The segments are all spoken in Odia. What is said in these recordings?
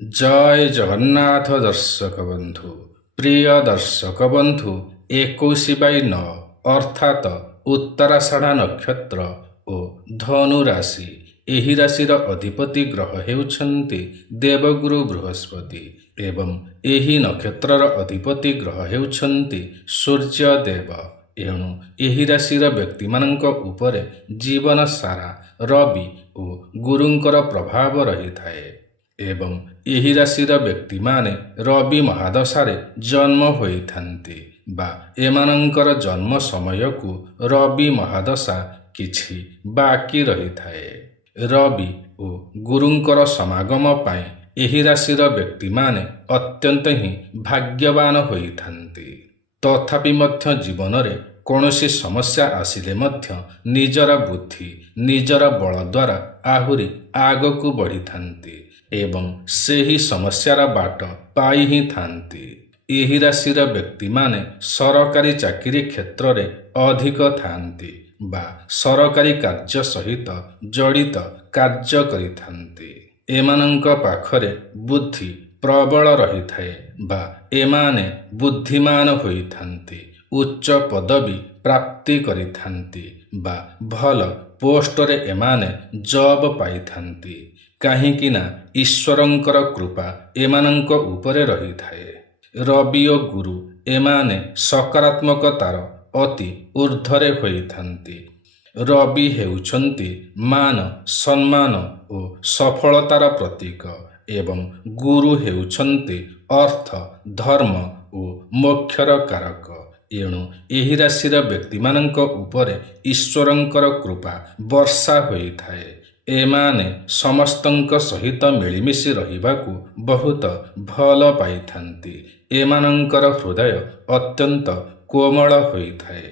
जय जगन्नाथ दर्शक बंधु प्रिय दर्शक बंधु 21/9 अर्थात उत्तराषाढ़ नक्षत्र ओ धनु राशि। ଏହି ରାଶିର ଅଧିପତି ଗ୍ରହ ହେଉଛନ୍ତି ଦେବଗୁରୁ ବୃହସ୍ପତି ଏବଂ ଏହି ନକ୍ଷତ୍ରର ଅଧିପତି ଗ୍ରହ ହେଉଛନ୍ତି ସୂର୍ଯ୍ୟଦେବ। ଏଣୁ ଏହି ରାଶିର ବ୍ୟକ୍ତିମାନଙ୍କ ଉପରେ ଜୀବନ ସାରା ରବି ଓ ଗୁରୁଙ୍କର ପ୍ରଭାବ ରହିଥାଏ ଏବଂ ଏହି ରାଶିର ବ୍ୟକ୍ତିମାନେ ରବି ମହାଦଶାରେ ଜନ୍ମ ହୋଇଥାନ୍ତି ବା ଏମାନଙ୍କର ଜନ୍ମ ସମୟକୁ ରବି ମହାଦଶା କିଛି ବାକି ରହିଥାଏ। ରବି ଓ ଗୁରୁଙ୍କର ସମାଗମ ପାଇଁ ଏହି ରାଶିର ବ୍ୟକ୍ତିମାନେ ଅତ୍ୟନ୍ତ ହିଁ ଭାଗ୍ୟବାନ ହୋଇଥାନ୍ତି। ତଥାପି ମଧ୍ୟ ଜୀବନରେ କୌଣସି ସମସ୍ୟା ଆସିଲେ ମଧ୍ୟ ନିଜର ବୁଦ୍ଧି ନିଜର ବଳ ଦ୍ୱାରା ଆହୁରି ଆଗକୁ ବଢ଼ିଥାନ୍ତି ଏବଂ ସେହି ସମସ୍ୟାର ବାଟ ପାଇ ହିଁ ଥାନ୍ତି। ଏହି ରାଶିର ବ୍ୟକ୍ତିମାନେ ସରକାରୀ ଚାକିରି କ୍ଷେତ୍ରରେ ଅଧିକ ଥାନ୍ତି ବା ସରକାରୀ କାର୍ଯ୍ୟ ସହିତ ଜଡ଼ିତ କାର୍ଯ୍ୟ କରିଥାନ୍ତି। ଏମାନଙ୍କ ପାଖରେ ବୁଦ୍ଧି ପ୍ରବଳ ରହିଥାଏ ବା ଏମାନେ ବୁଦ୍ଧିମାନ ହୋଇଥାନ୍ତି, ଉଚ୍ଚ ପଦବୀ ପ୍ରାପ୍ତି କରିଥାନ୍ତି ବା ଭଲ ପୋଷ୍ଟରେ ଏମାନେ ଜବ୍ ପାଇଥାନ୍ତି। କାହିଁକି ନା ଈଶ୍ୱରଙ୍କର କୃପା ଏମାନଙ୍କ ଉପରେ ରହିଥାଏ। ରବି ଓ ଗୁରୁ ଏମାନେ ସକାରାତ୍ମକତାର ଅତି ଊର୍ଦ୍ଧ୍ୱରେ ହୋଇଥାନ୍ତି। ରବି ହେଉଛନ୍ତି ମାନ ସମ୍ମାନ ଓ ସଫଳତାର ପ୍ରତୀକ ଏବଂ ଗୁରୁ ହେଉଛନ୍ତି ଅର୍ଥ ଧର୍ମ ଓ ମୋକ୍ଷର କାରକ। ଏଣୁ ଏହି ରାଶିର ବ୍ୟକ୍ତିମାନଙ୍କ ଉପରେ ଈଶ୍ୱରଙ୍କର କୃପା ବର୍ଷା ହୋଇଥାଏ। ଏମାନେ ସମସ୍ତଙ୍କ ସହିତ ମିଳିମିଶି ରହିବାକୁ ବହୁତ ଭଲ ପାଇଥାନ୍ତି। ଏମାନଙ୍କର ହୃଦୟ ଅତ୍ୟନ୍ତ କୋମଳ ହୋଇଥାଏ।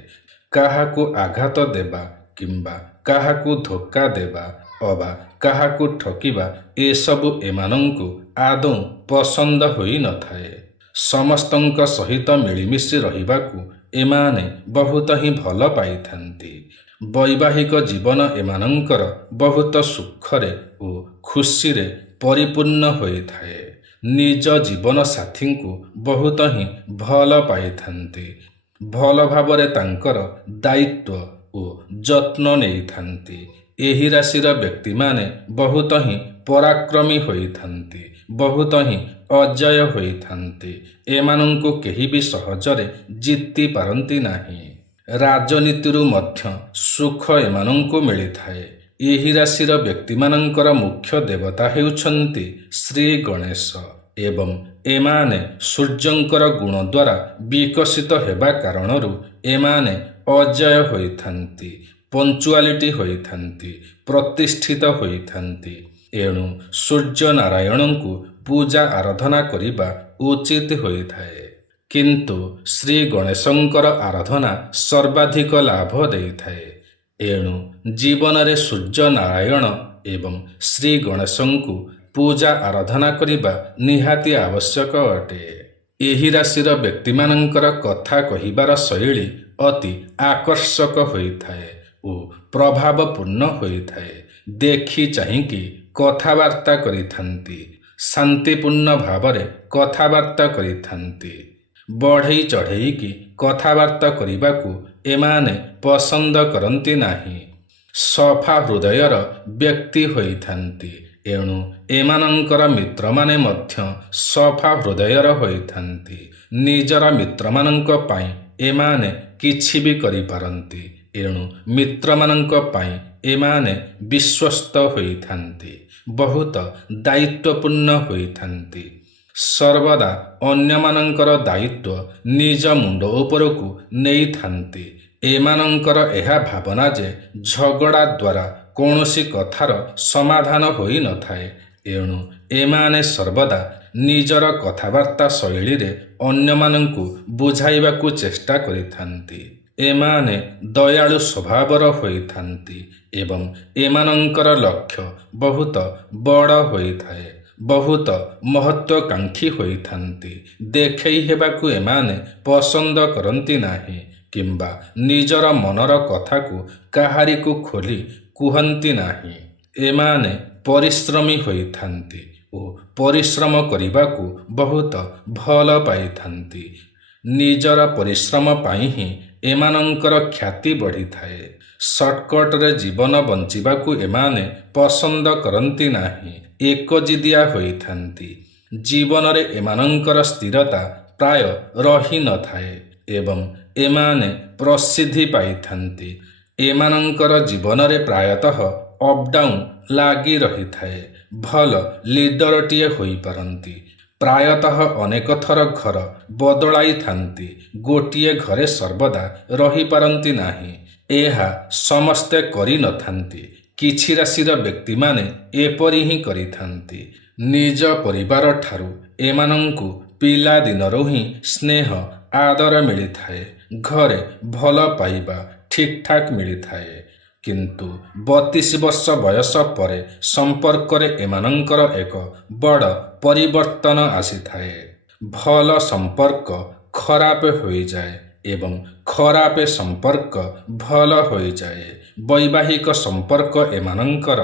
କାହାକୁ ଆଘାତ ଦେବା କିମ୍ବା କାହାକୁ ଧୋକା ଦେବା ଅବା କାହାକୁ ଠକିବା ଏସବୁ ଏମାନଙ୍କୁ ଆଦୌ ପସନ୍ଦ ହୋଇନଥାଏ। ସମସ୍ତଙ୍କ ସହିତ ମିଳିମିଶି ରହିବାକୁ ଏମାନେ ବହୁତ ହିଁ ଭଲ ପାଇଥାନ୍ତି। ବୈବାହିକ ଜୀବନ ଏମାନଙ୍କର ବହୁତ ସୁଖରେ ଓ ଖୁସିରେ ପରିପୂର୍ଣ୍ଣ ହୋଇଥାଏ। ନିଜ ଜୀବନ ସାଥୀଙ୍କୁ ବହୁତ ହିଁ ଭଲ ପାଇଥାନ୍ତି। ଭଲ ଭାବରେ ତାଙ୍କର ଦାୟିତ୍ୱ ଓ ଯତ୍ନ ନେଇଥାନ୍ତି। ଏହି ରାଶିର ବ୍ୟକ୍ତିମାନେ ବହୁତ ହିଁ ପରାକ୍ରମୀ ହୋଇଥାନ୍ତି, ବହୁତ ହିଁ ଅଜୟ ହୋଇଥାନ୍ତି। ଏମାନଙ୍କୁ କେହି ବି ସହଜରେ ଜିତି ପାରନ୍ତି ନାହିଁ। ରାଜନୀତିରୁ ମଧ୍ୟ ସୁଖ ଏମାନଙ୍କୁ ମିଳିଥାଏ। ଏହି ରାଶିର ବ୍ୟକ୍ତିମାନଙ୍କର ମୁଖ୍ୟ ଦେବତା ହେଉଛନ୍ତି ଶ୍ରୀ ଗଣେଶ ଏବଂ ଏମାନେ ସୂର୍ଯ୍ୟଙ୍କର ଗୁଣ ଦ୍ୱାରା ବିକଶିତ ହେବା କାରଣରୁ ଏମାନେ ଅଜୟ ହୋଇଥାନ୍ତି, ପଞ୍ଚୁଆଲିଟି ହୋଇଥାନ୍ତି, ପ୍ରତିଷ୍ଠିତ ହୋଇଥାନ୍ତି। ଏଣୁ ସୂର୍ଯ୍ୟ ନାରାୟଣଙ୍କୁ ପୂଜା ଆରାଧନା କରିବା ଉଚିତ ହୋଇଥାଏ। କିନ୍ତୁ ଶ୍ରୀ ଗଣେଶଙ୍କର ଆରାଧନା ସର୍ବାଧିକ ଲାଭ ଦେଇଥାଏ। ଏଣୁ ଜୀବନରେ ସୂର୍ଯ୍ୟ ନାରାୟଣ ଏବଂ ଶ୍ରୀ ଗଣେଶଙ୍କୁ ପୂଜା ଆରାଧନା କରିବା ନିହାତି ଆବଶ୍ୟକ ଅଟେ। ଏହି ରାଶିର ବ୍ୟକ୍ତିମାନଙ୍କର କଥା କହିବାର ଶୈଳୀ ଅତି ଆକର୍ଷକ ହୋଇଥାଏ ଓ ପ୍ରଭାବପୂର୍ଣ୍ଣ ହୋଇଥାଏ। ଦେଖି ଚାହିଁକି କଥାବାର୍ତ୍ତା କରିଥାନ୍ତି, ଶାନ୍ତିପୂର୍ଣ୍ଣ ଭାବରେ କଥାବାର୍ତ୍ତା କରିଥାନ୍ତି। ବଢ଼େଇ ଚଢ଼େଇକି କଥାବାର୍ତ୍ତା କରିବାକୁ ଏମାନେ ପସନ୍ଦ କରନ୍ତି ନାହିଁ। ସଫା ହୃଦୟର ବ୍ୟକ୍ତି ହୋଇଥାନ୍ତି। ଏଣୁ ଏମାନଙ୍କର ମିତ୍ରମାନେ ମଧ୍ୟ ସଫା ହୃଦୟର ହୋଇଥାନ୍ତି। ନିଜର ମିତ୍ରମାନଙ୍କ ପାଇଁ ଏମାନେ କିଛି ବି କରିପାରନ୍ତି। ଏଣୁ ମିତ୍ରମାନଙ୍କ ପାଇଁ ଏମାନେ ବିଶ୍ୱସ୍ତ ହୋଇଥାନ୍ତି, ବହୁତ ଦାୟିତ୍ୱପୂର୍ଣ୍ଣ ହୋଇଥାନ୍ତି। ସର୍ବଦା ଅନ୍ୟମାନଙ୍କର ଦାୟିତ୍ୱ ନିଜ ମୁଣ୍ଡ ଉପରକୁ ନେଇଥାନ୍ତି। ଏମାନଙ୍କର ଏହା ଭାବନା ଯେ ଝଗଡ଼ା ଦ୍ୱାରା କୌଣସି କଥାର ସମାଧାନ ହୋଇନଥାଏ। ଏଣୁ ଏମାନେ ସର୍ବଦା ନିଜର କଥାବାର୍ତ୍ତା ଶୈଳୀରେ ଅନ୍ୟମାନଙ୍କୁ ବୁଝାଇବାକୁ ଚେଷ୍ଟା କରିଥାନ୍ତି। ଏମାନେ ଦୟାଳୁ ସ୍ୱଭାବର ହୋଇଥାନ୍ତି ଏବଂ ଏମାନଙ୍କର ଲକ୍ଷ୍ୟ ବହୁତ ବଡ଼ ହୋଇଥାଏ, ବହୁତ ମହତ୍ୱାକାଂକ୍ଷୀ ହୋଇଥାନ୍ତି। ଦେଖେଇ ହେବାକୁ ଏମାନେ ପସନ୍ଦ କରନ୍ତି ନାହିଁ କିମ୍ବା ନିଜର ମନର କଥାକୁ କାହାରିକୁ ଖୋଲି କୁହନ୍ତି ନାହିଁ। ଏମାନେ ପରିଶ୍ରମୀ ହୋଇଥାନ୍ତି ଓ ପରିଶ୍ରମ କରିବାକୁ ବହୁତ ଭଲ ପାଇଥାନ୍ତି। ନିଜର ପରିଶ୍ରମ ପାଇଁ ହିଁ ଏମାନଙ୍କର ଖ୍ୟାତି ବଢ଼ିଥାଏ। ସର୍ଟକଟରେ ଜୀବନ ବଞ୍ଚିବାକୁ ଏମାନେ ପସନ୍ଦ କରନ୍ତି ନାହିଁ। ଏକଜିଦିଆ ହୋଇଥାନ୍ତି। ଜୀବନରେ ଏମାନଙ୍କର ସ୍ଥିରତା ପ୍ରାୟ ରହିନଥାଏ ଏବଂ ଏମାନେ ପ୍ରସିଦ୍ଧି ପାଇଥାନ୍ତି। ଏମାନଙ୍କର ଜୀବନରେ ପ୍ରାୟତଃ ଅପ୍ ଡାଉନ୍ ଲାଗି ରହିଥାଏ। ଭଲ ଲିଡରଟିଏ ହୋଇପାରନ୍ତି। ପ୍ରାୟତଃ ଅନେକ ଥର ଘର ବଦଳାଇଥାନ୍ତି। ଗୋଟିଏ ଘରେ ସର୍ବଦା ରହିପାରନ୍ତି ନାହିଁ। ଏହା ସମସ୍ତେ କରିନଥାନ୍ତି। କିଛି ରାଶିର ବ୍ୟକ୍ତିମାନେ ଏପରି ହିଁ କରିଥାନ୍ତି। ନିଜ ପରିବାର ଠାରୁ ଏମାନଙ୍କୁ ପିଲାଦିନରୁ ହିଁ ସ୍ନେହ ଆଦର ମିଳିଥାଏ। ଘରେ ଭଲ ପାଇବା ଠିକ୍ ଠାକ୍ ମିଳିଥାଏ। କିନ୍ତୁ 32 ବର୍ଷ ବୟସ ପରେ ସମ୍ପର୍କରେ ଏମାନଙ୍କର ଏକ ବଡ଼ ପରିବର୍ତ୍ତନ ଆସିଥାଏ। ଭଲ ସମ୍ପର୍କ ଖରାପ ହୋଇଯାଏ ଏବଂ ଖରାପ ସମ୍ପର୍କ ଭଲ ହୋଇଯାଏ। ବୈବାହିକ ସମ୍ପର୍କ ଏମାନଙ୍କର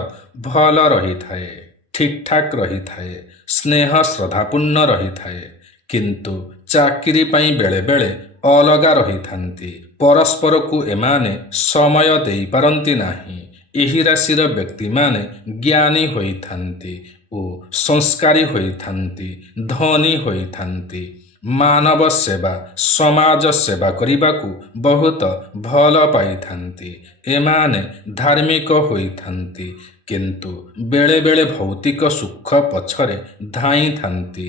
ଭଲ ରହିଥାଏ, ଠିକ୍ ଠାକ୍ ରହିଥାଏ, ସ୍ନେହ ଶ୍ରଦ୍ଧାପୂର୍ଣ୍ଣ ରହିଥାଏ। କିନ୍ତୁ ଚାକିରି ପାଇଁ ବେଳେବେଳେ ଅଲଗା ରହିଥାନ୍ତି। ପରସ୍ପରକୁ ଏମାନେ ସମୟ ଦେଇପାରନ୍ତି ନାହିଁ। ଏହି ରାଶିର ବ୍ୟକ୍ତିମାନେ ଜ୍ଞାନୀ ହୋଇଥାନ୍ତି ଓ ସଂସ୍କାରୀ ହୋଇଥାନ୍ତି, ଧନୀ ହୋଇଥାନ୍ତି। ମାନବ ସେବା, ସମାଜ ସେବା କରିବାକୁ ବହୁତ ଭଲ ପାଇଥାନ୍ତି। ଏମାନେ ଧାର୍ମିକ ହୋଇଥାନ୍ତି କିନ୍ତୁ ବେଳେବେଳେ ଭୌତିକ ସୁଖ ପଛରେ ଧାଇଁଥାନ୍ତି।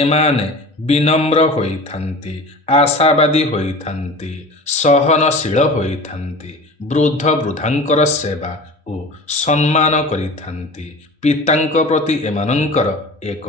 ଏମାନେ ବିନମ୍ର ହୋଇଥାନ୍ତି, ଆଶାବାଦୀ ହୋଇଥାନ୍ତି, ସହନଶୀଳ ହୋଇଥାନ୍ତି। ବୃଦ୍ଧ ବୃଦ୍ଧାଙ୍କର ସେବା ଓ ସମ୍ମାନ କରିଥାନ୍ତି। ପିତାଙ୍କ ପ୍ରତି ଏମାନଙ୍କର ଏକ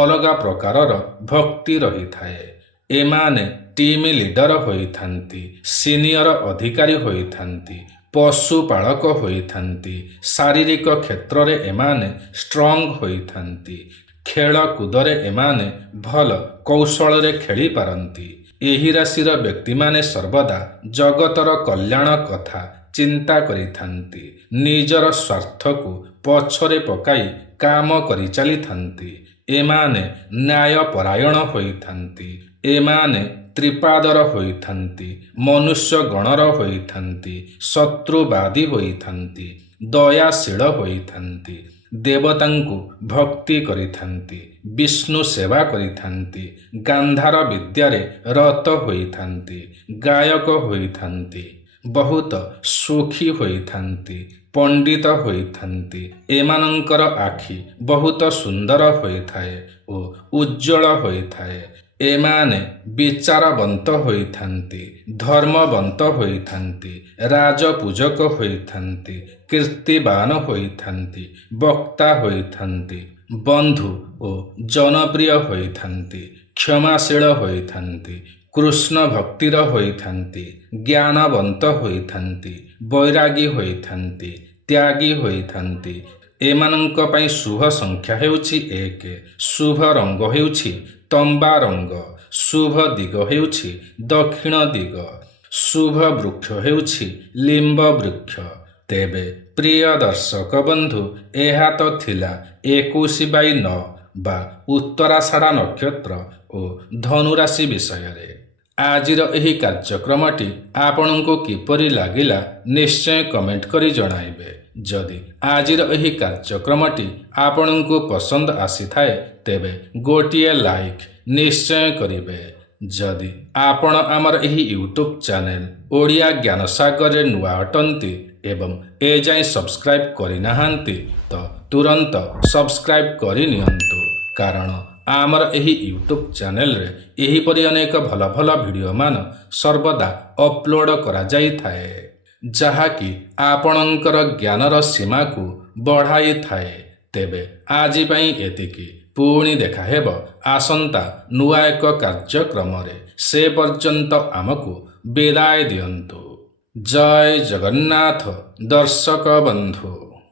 ଅଲଗା ପ୍ରକାରର ଭକ୍ତି ରହିଥାଏ। ଏମାନେ ଟିମ୍ ଲିଡର ହୋଇଥାନ୍ତି, ସିନିୟର ଅଧିକାରୀ ହୋଇଥାନ୍ତି, ପଶୁପାଳକ ହୋଇଥାନ୍ତି। ଶାରୀରିକ କ୍ଷେତ୍ରରେ ଏମାନେ ଷ୍ଟ୍ରଙ୍ଗ ହୋଇଥାନ୍ତି। ଖେଳକୁଦରେ ଏମାନେ ଭଲ କୌଶଳରେ ଖେଳିପାରନ୍ତି। ଏହି ରାଶିର ବ୍ୟକ୍ତିମାନେ ସର୍ବଦା ଜଗତର କଲ୍ୟାଣ କଥା ଚିନ୍ତା କରିଥାନ୍ତି। ନିଜର ସ୍ୱାର୍ଥକୁ ପଛରେ ପକାଇ କାମ କରିଚାଲିଥାନ୍ତି। ଏମାନେ ନ୍ୟାୟପରାୟଣ ହୋଇଥାନ୍ତି। ଏମାନେ ତ୍ରିପାଦର ହୋଇଥାନ୍ତି, ମନୁଷ୍ୟ ଗଣର ହୋଇଥାନ୍ତି, ଶତ୍ରୁବାଦୀ ହୋଇଥାନ୍ତି, ଦୟାଶୀଳ ହୋଇଥାନ୍ତି, ଦେବତାଙ୍କୁ ଭକ୍ତି କରିଥାନ୍ତି, ବିଷ୍ଣୁ ସେବା କରିଥାନ୍ତି, ଗାନ୍ଧାର ବିଦ୍ୟାରେ ରତ ହୋଇଥାନ୍ତି, ଗାୟକ ହୋଇଥାନ୍ତି, ବହୁତ ସୁଖୀ ହୋଇଥାନ୍ତି, ପଣ୍ଡିତ ହୋଇଥାନ୍ତି। ଏମାନଙ୍କର ଆଖି ବହୁତ ସୁନ୍ଦର ହୋଇଥାଏ ଓ ଉଜ୍ଜଳ ହୋଇଥାଏ। ଏମାନେ ବିଚାରବନ୍ତ ହୋଇଥାନ୍ତି, ଧର୍ମବନ୍ତ ହୋଇଥାନ୍ତି, ରାଜପୂଜକ ହୋଇଥାନ୍ତି, କୀର୍ତ୍ତିବାନ ହୋଇଥାନ୍ତି, ବକ୍ତା ହୋଇଥାନ୍ତି, ବନ୍ଧୁ ଓ ଜନପ୍ରିୟ ହୋଇଥାନ୍ତି, କ୍ଷମାଶୀଳ ହୋଇଥାନ୍ତି, କୃଷ୍ଣ ଭକ୍ତିର ହୋଇଥାନ୍ତି, ଜ୍ଞାନବନ୍ତ ହୋଇଥାନ୍ତି, ବୈରାଗୀ ହୋଇଥାନ୍ତି, ତ୍ୟାଗୀ ହୋଇଥାନ୍ତି। ଏମାନଙ୍କ ପାଇଁ ଶୁଭ ସଂଖ୍ୟା ହେଉଛି 1, ଶୁଭ ରଙ୍ଗ ହେଉଛି ତମ୍ବା ରଙ୍ଗ, ଶୁଭ ଦିଗ ହେଉଛି ଦକ୍ଷିଣ ଦିଗ, ଶୁଭ ବୃକ୍ଷ ହେଉଛି ଲିମ୍ବ ବୃକ୍ଷ। ତେବେ ପ୍ରିୟ ଦର୍ଶକ ବନ୍ଧୁ, ଏହା ତ ଥିଲା 21/9 ବା ଉତ୍ତରାଷାଢ଼ ନକ୍ଷତ୍ର ଓ ଧନୁରାଶି ବିଷୟରେ। ଆଜିର ଏହି କାର୍ଯ୍ୟକ୍ରମଟି ଆପଣଙ୍କୁ କିପରି ଲାଗିଲା ନିଶ୍ଚୟ କମେଣ୍ଟ କରି ଜଣାଇବେ। ଯଦି ଆଜିର ଏହି କାର୍ଯ୍ୟକ୍ରମଟି ଆପଣଙ୍କୁ ପସନ୍ଦ ଆସିଥାଏ ତେବେ ଗୋଟିଏ ଲାଇକ୍ ନିଶ୍ଚୟ କରିବେ। ଯଦି ଆପଣ ଆମର ଏହି ୟୁଟ୍ୟୁବ୍ ଚ୍ୟାନେଲ ଓଡ଼ିଆ ଜ୍ଞାନସାଗରରେ ନୂଆ ଅଟନ୍ତି ଏବଂ ଏଯାଏଁ ସବସ୍କ୍ରାଇବ୍ କରିନାହାନ୍ତି ତ ତୁରନ୍ତ ସବସ୍କ୍ରାଇବ୍ କରିନିଅନ୍ତୁ, କାରଣ ଆମର ଏହି ୟୁଟ୍ୟୁବ୍ ଚ୍ୟାନେଲରେ ଏହିପରି ଅନେକ ଭଲ ଭଲ ଭିଡ଼ିଓମାନ ସର୍ବଦା ଅପଲୋଡ଼ କରାଯାଇଥାଏ, ଯାହାକି ଆପଣଙ୍କର ଜ୍ଞାନର ସୀମାକୁ ବଢ଼ାଇଥାଏ। ତେବେ ଆଜି ପାଇଁ ଏତିକି। ପୁଣି ଦେଖା ହେବ ଆସନ୍ତା ନୂଆ ଏକ କାର୍ଯ୍ୟକ୍ରମରେ। ସେ ପର୍ଯ୍ୟନ୍ତ ଆମକୁ ବିଦାୟ ଦିଅନ୍ତୁ। ଜୟ ଜଗନ୍ନାଥ ଦର୍ଶକ ବନ୍ଧୁ।